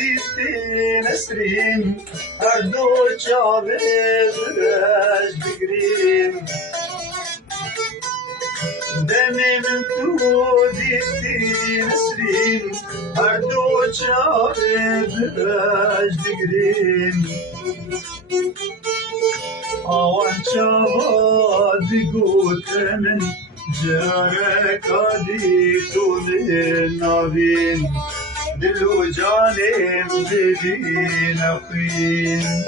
دیتی نسرین هر دو چاوه برش بگرین دمی من تو دیتی نسرین هر دو چاوه برش بگرین آوان چاوا دیگوتن جارك عديتون النابين دلو جانم ببين أخين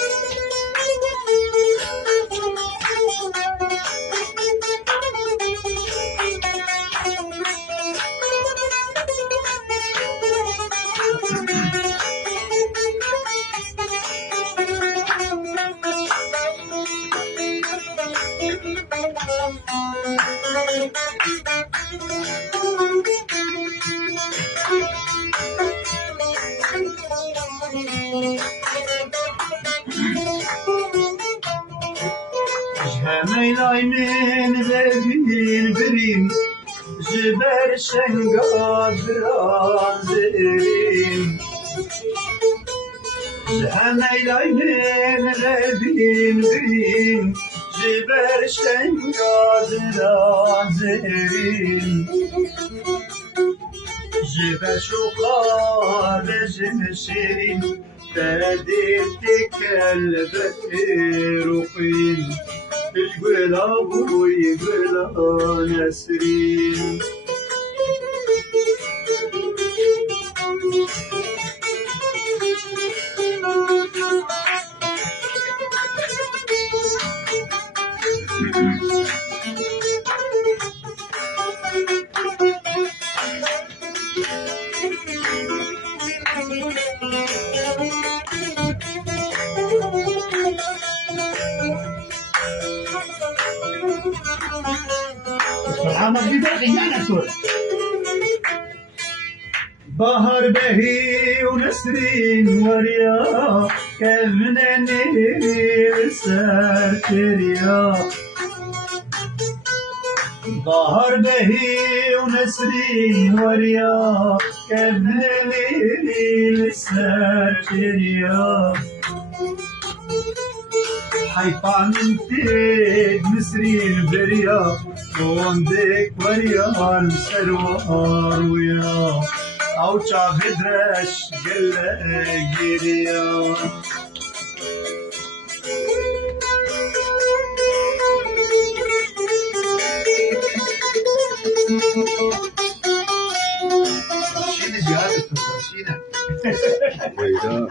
همين عينين ببين برين جبر شنقاد رازرين همين عينين ببين برين جبر شنقاد رازرين جبر شقاد جنشرين تديتك البتروقين يقول أبو يقول نسرين بهر بهي ونسرين وريا كمن النيل سارتريا بهر بهي ونسرين وريا كمن النيل سارتريا حيطان انتيد مسرين بريا وندك وريان سروار ويا او چاغدرش گل گیریا شيل جهاز التوصيله ويدا